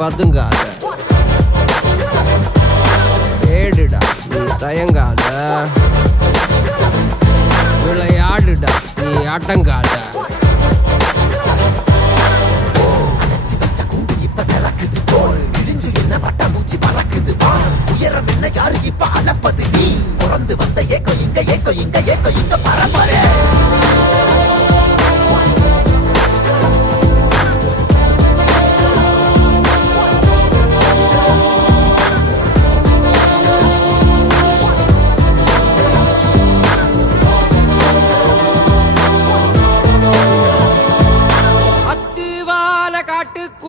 பதுங்காத, தேடுடா நீ தயங்காத, விளையாடுடா நீ அடங்காத. உயரம் என்ன யாரு இப்ப அளப்பது, நீ பிறந்து வந்த ஏக்கோ இங்க பரம்பரை.